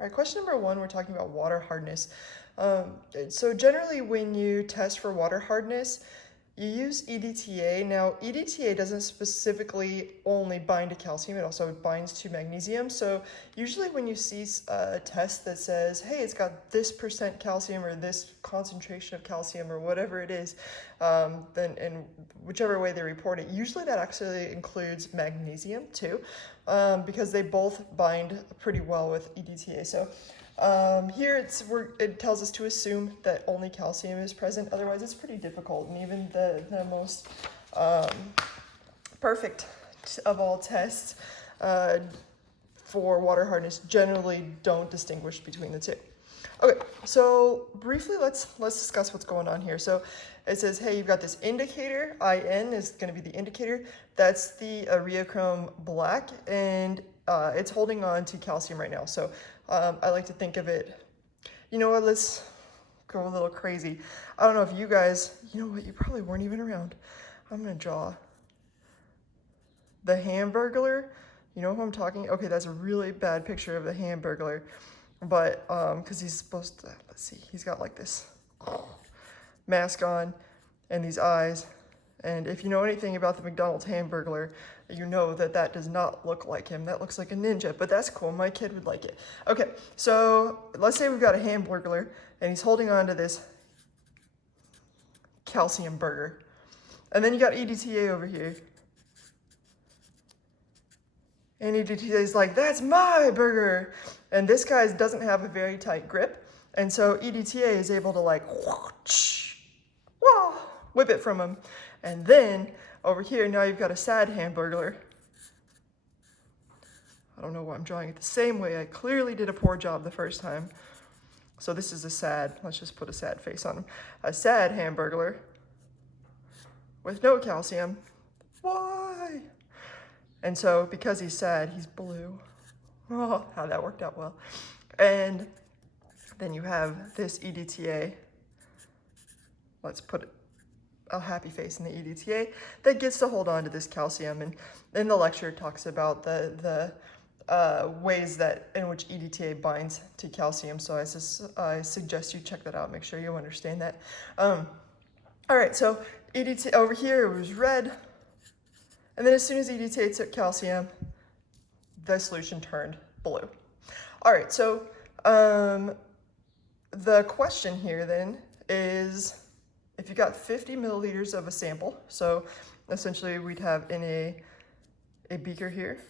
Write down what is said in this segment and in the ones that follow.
All right, question number one, we're talking about water hardness. So generally when you test for water hardness, you use EDTA. Now, EDTA doesn't specifically only bind to calcium, it also binds to magnesium. So usually when you see a test that says, hey, it's got this % calcium or this concentration of calcium or whatever it is, then in whichever way they report it, usually that actually includes magnesium too, because they both bind pretty well with EDTA. So here it tells us to assume that only calcium is present, otherwise it's pretty difficult, and even the most perfect of all tests for water hardness generally don't distinguish between the two. Okay, so briefly let's discuss what's going on here. So it says, hey, you've got this indicator, IN is going to be the indicator, that's the rheochrome black, and it's holding on to calcium right now. So I like to think of it, you know what, let's go a little crazy. I don't know if you guys, you know what, you probably weren't even around. I'm gonna draw the Hamburglar. You know who I'm talking? Okay, that's a really bad picture of the Hamburglar, but because he's supposed to, let's see, he's got like this mask on and these eyes. And if you know anything about the McDonald's Hamburglar, you know that that does not look like him. That looks like a ninja, but that's cool. My kid would like it. Okay, so let's say we've got a Hamburglar and he's holding on to this calcium burger. And then you got EDTA over here. And EDTA is like, that's my burger. And this guy doesn't have a very tight grip. And so EDTA is able to like, whip it from him. And then over here, now you've got a sad Hamburglar. I don't know why I'm drawing it the same way. I clearly did a poor job the first time. So this is a sad, let's just put a sad face on him. A sad Hamburglar with no calcium. Why? And so because he's sad, he's blue. Oh, how that worked out well. And then you have this EDTA. Let's put a happy face in the EDTA that gets to hold on to this calcium. And in the lecture it talks about the ways that in which EDTA binds to calcium. So I suggest you check that out, make sure you understand that. All right, so EDTA over here, it was red. And then as soon as EDTA took calcium, the solution turned blue. All right, so the question here then is, if you got 50 milliliters of a sample, so essentially we'd have in a beaker here,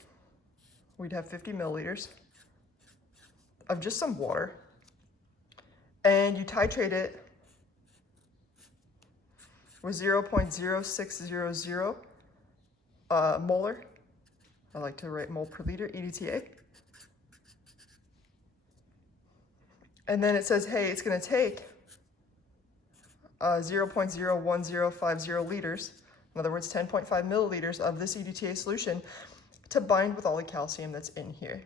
we'd have 50 milliliters of just some water, and you titrate it with 0.0600 molar. I like to write mole per liter, EDTA. And then it says, hey, it's gonna take 0.01050 liters, in other words, 10.5 milliliters of this EDTA solution to bind with all the calcium that's in here.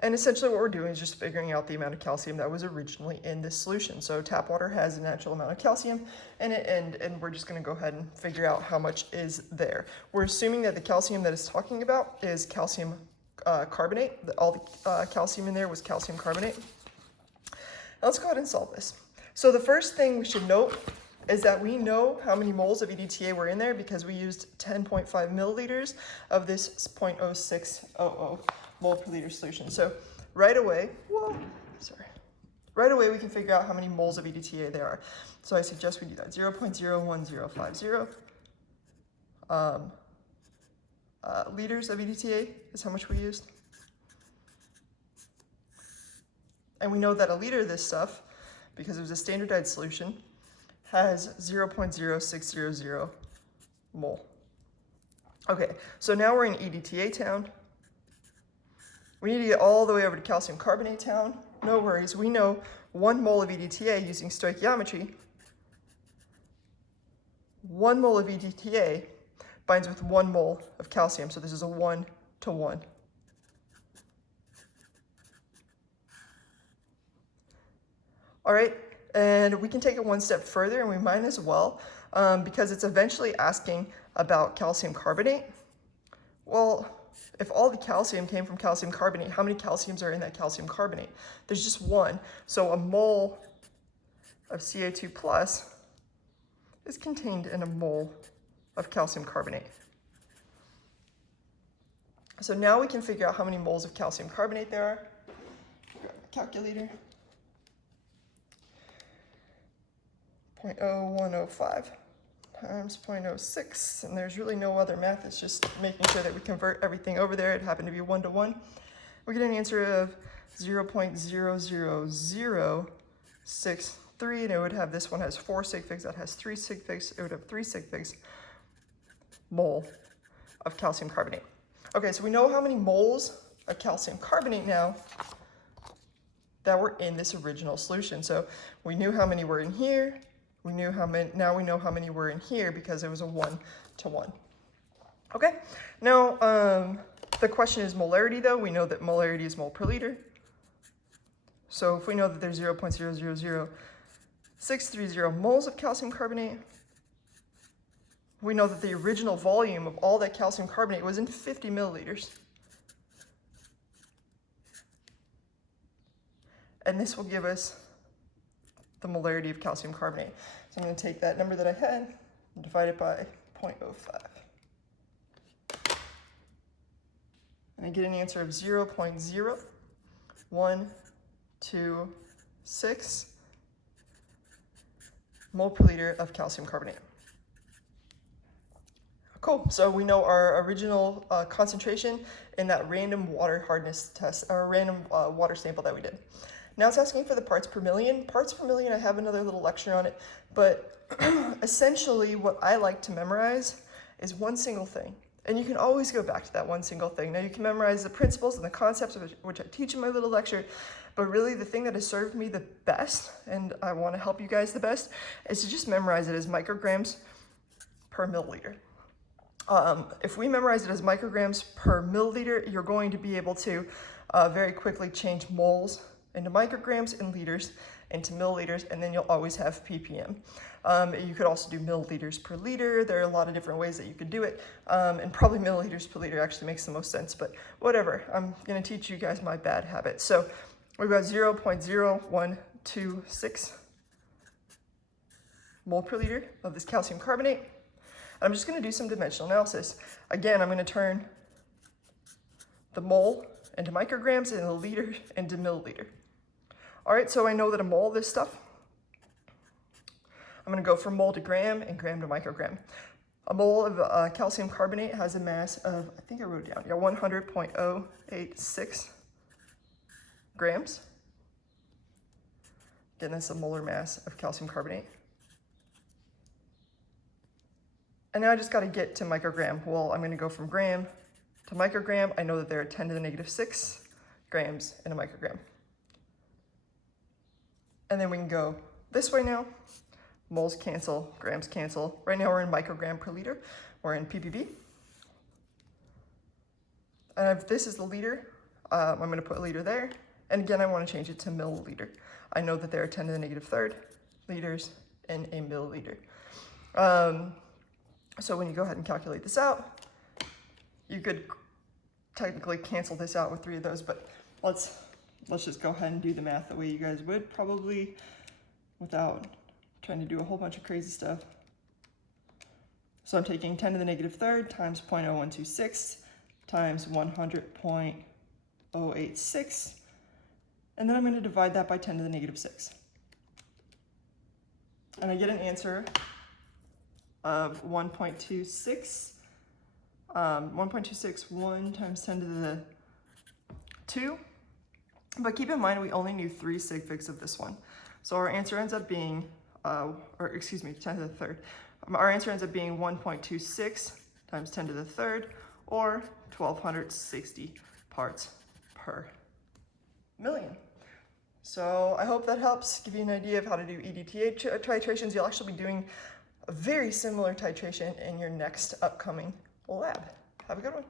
And essentially what we're doing is just figuring out the amount of calcium that was originally in this solution. So tap water has a natural amount of calcium in it, and we're just gonna go ahead and figure out how much is there. We're assuming that the calcium that it's talking about is calcium carbonate, that all the calcium in there was calcium carbonate. Now let's go ahead and solve this. So the first thing we should note is that we know how many moles of EDTA were in there because we used 10.5 milliliters of this 0.0600 mole per liter solution. So right away, right away we can figure out how many moles of EDTA there are. So I suggest we do that, 0.01050 liters of EDTA is how much we used. And we know that a liter of this stuff, because it was a standardized solution, has 0.0600 mole. Okay, so now we're in EDTA town. We need to get all the way over to calcium carbonate town. No worries, we know 1 mole of EDTA using stoichiometry. 1 mole of EDTA binds with 1 mole of calcium, so this is a 1-to-1. All right, and we can take it one step further, and we might as well, because it's eventually asking about calcium carbonate. Well, if all the calcium came from calcium carbonate, how many calciums are in that calcium carbonate? There's just one. So a mole of Ca2 plus is contained in a mole of calcium carbonate. So now we can figure out how many moles of calcium carbonate there are. Grab my calculator. 0.0105 times 0.06, and there's really no other math, it's just making sure that we convert everything over there. It happened to be 1 to 1. We get an answer of 0.00063, and it would have, this one has 4 sig figs, that has 3 sig figs, it would have 3 sig figs mole of calcium carbonate. Okay, so we know how many moles of calcium carbonate now that were in this original solution. So we knew how many were in here. We knew how many, now we know how many were in here because it was a 1 to 1. Okay, now the question is molarity though. We know that molarity is mole per liter. So if we know that there's 0.000630 moles of calcium carbonate, we know that the original volume of all that calcium carbonate was in 50 milliliters. And this will give us the molarity of calcium carbonate. So I'm going to take that number that I had and divide it by 0.05. And I get an answer of 0.0126 mole per liter of calcium carbonate. Cool, so we know our original concentration in that random water hardness test, or random water sample that we did. Now it's asking for the parts per million. Parts per million, I have another little lecture on it, but essentially what I like to memorize is one single thing. And you can always go back to that one single thing. Now you can memorize the principles and the concepts of which I teach in my little lecture, but really the thing that has served me the best, and I want to help you guys the best, is to just memorize it as micrograms per milliliter. If we memorize it as micrograms per milliliter, you're going to be able to very quickly change moles into micrograms and liters into milliliters, and then you'll always have ppm. You could also do milliliters per liter. There are a lot of different ways that you could do it, and probably milliliters per liter actually makes the most sense, but whatever. I'm going to teach you guys my bad habit. So we've got 0.0126 mole per liter of this calcium carbonate. And I'm just going to do some dimensional analysis. Again, I'm going to turn the mole into micrograms and the liter into milliliter. All right, so I know that a mole of this stuff, I'm going to go from mole to gram and gram to microgram. A mole of calcium carbonate has a mass of, I think I wrote it down, 100.086 grams. Again, that's a molar mass of calcium carbonate. And now I just got to get to microgram. Well, I'm going to go from gram to microgram. I know that there are 10 to the negative 6 grams in a microgram. And then we can go this way now. Moles cancel, grams cancel. Right now we're in microgram per liter. We're in ppb. And if this is the liter, I'm going to put a liter there. And again, I want to change it to milliliter. I know that there are 10 to the negative 3rd liters in a milliliter. So when you go ahead and calculate this out, you could technically cancel this out with 3 of those, but let's just go ahead and do the math the way you guys would, probably without trying to do a whole bunch of crazy stuff. So I'm taking 10 to the negative 3rd times 0.0126 times 100.086, and then I'm going to divide that by 10 to the negative 6. And I get an answer of 1.26, 1.261 times 10 to the 2. But keep in mind, we only knew 3 sig figs of this one. So our answer ends up being, 10 to the 3rd. Our answer ends up being 1.26 times 10 to the 3rd, or 1,260 parts per million. So I hope that helps give you an idea of how to do EDTA titrations. You'll actually be doing a very similar titration in your next upcoming lab. Have a good one.